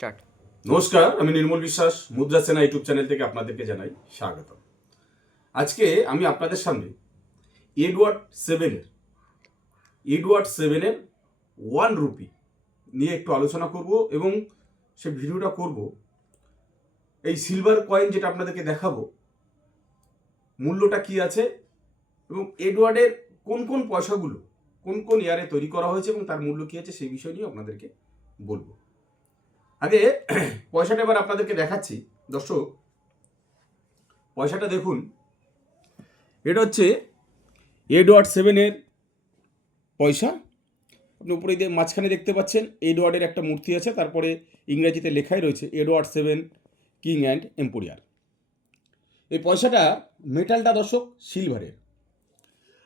Start. নমস্কার, আমি নির্মল বিশ্বাস, মুদ্রা সেনা ইউটিউব চ্যানেল থেকে আপনাদেরকে জানাই স্বাগত আজকে আমি আপনাদের সামনে এডওয়ার্ড সেভেনের এডওয়ার্ড সেভেনের ওয়ান রুপি নিয়ে একটু আলোচনা করব এবং সে ভিডিওটা করব। এই সিলভার কয়েন যেটা আপনাদেরকে দেখাবো, মূল্যটা কি আছে এবং এডওয়ার্ডের কোন কোন পয়সাগুলো কোন কোন ইয়ারে তৈরি করা হয়েছে এবং তার মূল্য কী আছে সেই বিষয় নিয়ে আপনাদেরকে বলব। আগে পয়সাটা এবার আপনাদেরকে দেখাচ্ছি। দর্শক, পয়সাটা দেখুন। এটা হচ্ছে এডওয়ার্ড সেভেনের পয়সা। আপনি উপরে দিয়ে মাঝখানে দেখতে পাচ্ছেন এডওয়ার্ডের একটা মূর্তি আছে, তারপরে ইংরেজিতে লেখাই রয়েছে এডওয়ার্ড সেভেন কিং অ্যান্ড এম্পোরিয়ার এই পয়সাটা মেটালটা দর্শক সিলভারের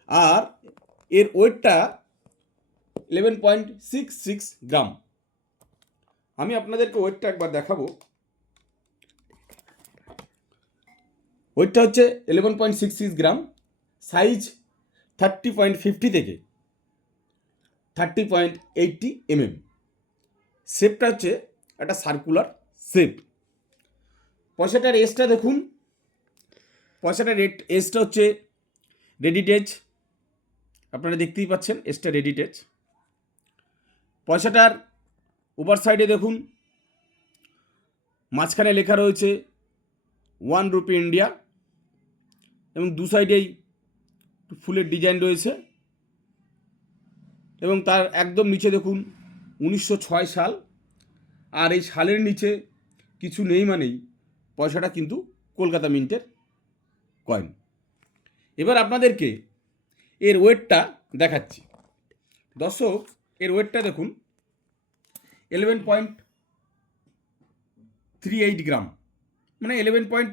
আর এর ওয়েটটা eleven point six six gram আমি আপনাদেরকে ওয়েটটা একবার দেখাবো। ওয়েটটা হচ্ছে eleven point six six gram size thirty point fifty থেকে থার্টি পয়েন্ট এইটটি এমএম শেপটা হচ্ছে একটা সার্কুলার শেপ পয়সাটার এজটা দেখুন। পয়সাটার রেট এজটা হচ্ছে রেডিটেজ আপনারা দেখতেই পাচ্ছেন এজটা রেডিটেজ পয়সাটার উপর সাইডে দেখুন, মাঝখানে লেখা রয়েছে ওয়ান রুপি ইন্ডিয়া এবং দু সাইডেই ফুলের ডিজাইন রয়েছে, এবং তার একদম নিচে দেখুন, উনিশশো ছয় সাল, আর এই সালের নিচে কিছু নেই মানেই, পয়সাটা কিন্তু কলকাতা মিন্টের কয়েন এবার আপনাদেরকে এর ওয়েটটা দেখাচ্ছি। দর্শক, এর ওয়েটটা দেখুন eleven point three eight gram মানে ইলেভেন পয়েন্ট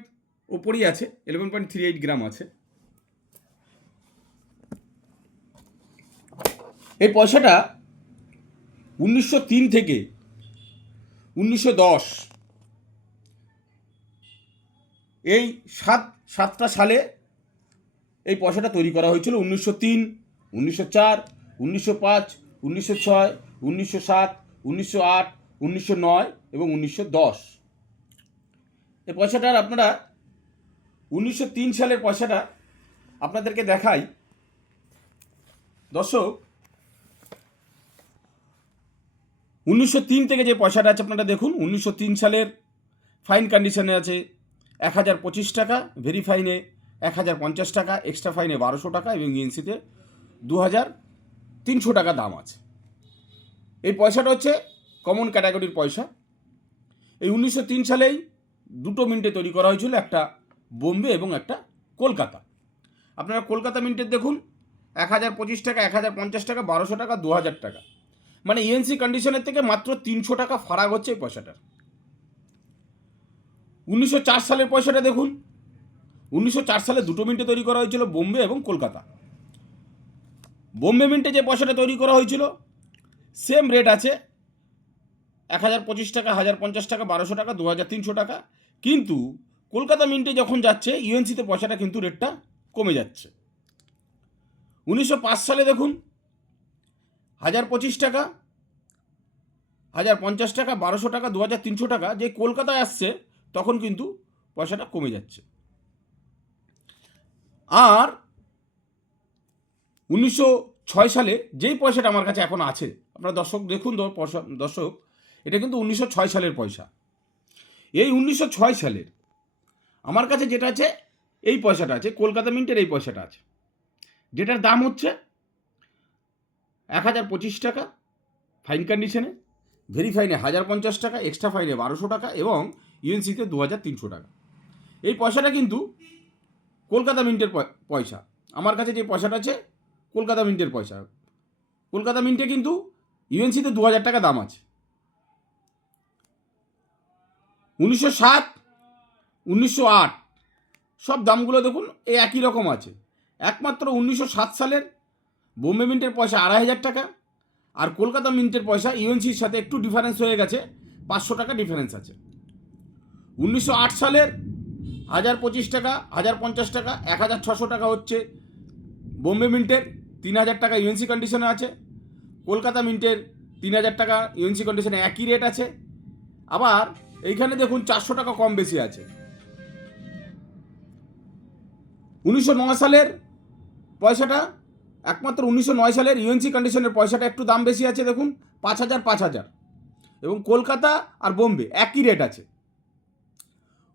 ওপরই আছে eleven point three eight gram আছে। এই পয়সাটা উনিশশো তিন থেকে উনিশশো দশ এই সাত, সাতটা সালে এই পয়সাটা তৈরি করা হয়েছিল উনিশশো তিন, উনিশশো চার, উনিশশো পাঁচ, উনিশশো ছয়, উনিশশো সাত উনিশশো আট, উনিশশো নয় এবং উনিশশো দশ। এই পয়সাটার আপনারা উনিশশো তিন সালের পয়সাটা আপনাদেরকে দেখাই। দর্শক, উনিশশো তিন থেকে যে পয়সাটা আছে আপনারা দেখুন, উনিশশো তিন সালের ফাইন কন্ডিশনে আছে এক হাজার পঁচিশ টাকা, ভেরি ফাইনে এক হাজার পঞ্চাশ টাকা, এক্সট্রা ফাইনে বারোশো টাকা এবং ইএনসিতে দু হাজার তিনশো টাকা দাম আছে। এই পয়সাটা হচ্ছে কমন ক্যাটাগরির পয়সা। এই উনিশশো তিন সালেই দুটো মিন্টে তৈরি করা হয়েছিল, একটা বোম্বে এবং একটা কলকাতা। আপনারা কলকাতা মিন্টের দেখুন, এক হাজার পঁচিশ টাকা, এক হাজার পঞ্চাশ টাকা, বারোশো টাকা, দু হাজার টাকা। মানে ইএনসি কন্ডিশনের থেকে মাত্র তিনশো টাকা ফারাক হচ্ছে এই পয়সাটার। উনিশশো চার সালের পয়সাটা দেখুন, উনিশশো চার সালে দুটো মিন্টে তৈরি করা হয়েছিল বোম্বে এবং কলকাতা। বোম্বে মিন্টে যে পয়সাটা তৈরি করা হয়েছিল সেম রেট আছে। এক হাজার পঁচিশ টাকা, হাজার পঞ্চাশ টাকা, বারোশো টাকা দু হাজার তিনশো টাকা। কিন্তু কলকাতা মিন্টে যখন যাচ্ছে ইউএনসিতে পয়সাটা কিন্তু রেটটা কমে যাচ্ছে। উনিশশো পাঁচ সালে দেখুন, হাজার পঁচিশ টাকা, হাজার পঞ্চাশ টাকা, বারোশো টাকা দু হাজার তিনশো টাকা, যে কলকাতায় আসছে, তখন কিন্তু পয়সাটা কমে যাচ্ছে। আর উনিশশো ছয় সালে যেই পয়সাটা আমার কাছে এখন আছে আপনারা দর্শক দেখুন দর্শক এটা কিন্তু উনিশশো ছয় সালের পয়সা। এই উনিশশো ছয় সালের আমার কাছে যেটা আছে, এই পয়সাটা আছে, কলকাতা মিন্টের এই পয়সাটা আছে। যেটার দাম হচ্ছে এক হাজার পঁচিশ টাকা ফাইন কন্ডিশনে ভেরি ফাইনে হাজার পঞ্চাশ টাকা এক্সট্রা ফাইনে বারোশো টাকা এবং ইউএনসিতে দু হাজার তিনশো টাকা। এই পয়সাটা কিন্তু কলকাতা মিন্টের পয়- পয়সা। আমার কাছে যে পয়সাটা আছে, কলকাতা মিন্টের পয়সা। কলকাতা মিন্টে কিন্তু ইউএনসিতে দু হাজার টাকা দাম আছে। উনিশশো সাত, উনিশশো আট, সব দামগুলো দেখুন এই একই রকম আছে। একমাত্র উনিশশো সাত সালের বোম্বে মিন্টের পয়সা আড়াই হাজার টাকা, আর কলকাতা মিন্টের পয়সা ইউএনসির সাথে একটু ডিফারেন্স হয়ে গেছে, পাঁচশো টাকা ডিফারেন্স আছে। উনিশশো আট সালের হাজার পঁচিশ টাকা, হাজার পঞ্চাশ টাকা, এক হাজার ছশো টাকা হচ্ছে বোম্বে মিন্টের, তিন হাজার টাকা ইউএনসি কন্ডিশনে আছে। কলকাতা মিন্টের তিন হাজার টাকা ইউএনসি কন্ডিশনে একই রেট আছে। আবার এইখানে দেখুন চারশো টাকা কম বেশি আছে। উনিশশো নয় সালের পয়সাটা, একমাত্র উনিশশো নয় সালের ইউএনসি কন্ডিশনের পয়সাটা একটু দাম বেশি আছে, দেখুন, পাঁচ হাজার পাঁচ হাজার। এবং কলকাতা আর বোম্বে একই রেট আছে।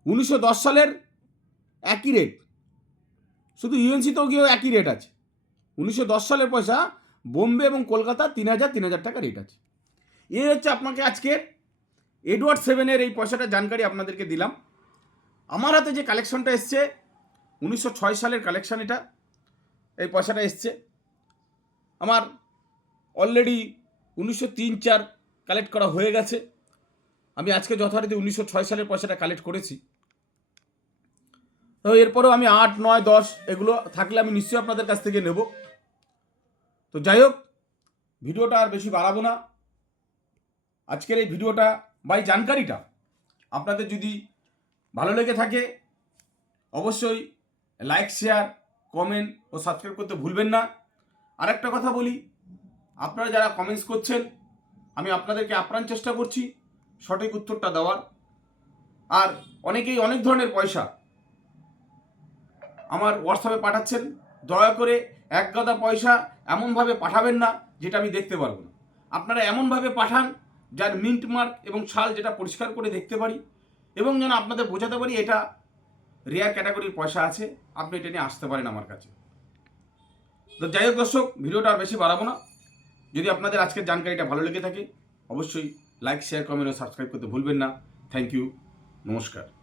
উনিশশো দশ সালের একই রেট শুধু ইউএনসিতেও গিয়েও একই রেট আছে। উনিশশো দশ সালের পয়সা বোম্বে এবং কলকাতা তিন হাজার তিন হাজার টাকা রেট আছে। এই হচ্ছে আপনাকে আজকের এডওয়ার্ড সেভেনের এই পয়সাটার জানকারি আপনাদেরকে দিলাম। আমার হাতে যে কালেকশনটা এসছে, উনিশশো ছয় সালের কালেকশন এটা, এই পয়সাটা এসছে। আমার অলরেডি উনিশশো তিন চার কালেক্ট করা হয়ে গেছে। আমি আজকে যথারীতি উনিশশো ছয় সালের পয়সাটা কালেক্ট করেছি। তো এরপরেও আমি আট, নয়, দশ এগুলো থাকলে আমি নিশ্চয়ই আপনাদের কাছ থেকে নেব। তো যাই হোক, ভিডিওটা আর বেশি বাড়াবো না। আজকের এই ভিডিওটা বা এই জানকারিটা আপনাদের যদি ভালো লেগে থাকে, অবশ্যই লাইক শেয়ার কমেন্ট ও সাবস্ক্রাইব করতে ভুলবেন না। আর একটা কথা বলি, আপনারা যারা কমেন্টস করছেন, আমি আপনাদেরকে আপ্রাণ চেষ্টা করছি সঠিক উত্তরটা দেওয়ার। আর অনেকেই অনেক ধরনের পয়সা আমার হোয়াটসঅ্যাপে পাঠাচ্ছেন, দয়া করে এক গাদা পয়সা এমনভাবে পাঠাবেন না যেটা আমি দেখতে পারব না। আপনারা এমনভাবে পাঠান যার মিন্ট মার্ক এবং ছাল যেটা পরিষ্কার করে দেখতে পারি এবং যেন আপনাদের বোঝাতে পারি এটা রেয়ার ক্যাটাগরির পয়সা আছে, আপনি এটা নিয়ে আসতে পারেন আমার কাছে। তো যাই হোক দর্শক, ভিডিওটা আর বেশি বাড়াবো না। যদি আপনাদের আজকের জানকারিটা ভালো লেগে থাকে, অবশ্যই লাইক শেয়ার কমেন্ট ও সাবস্ক্রাইব করতে ভুলবেন না। থ্যাংক ইউ নমস্কার।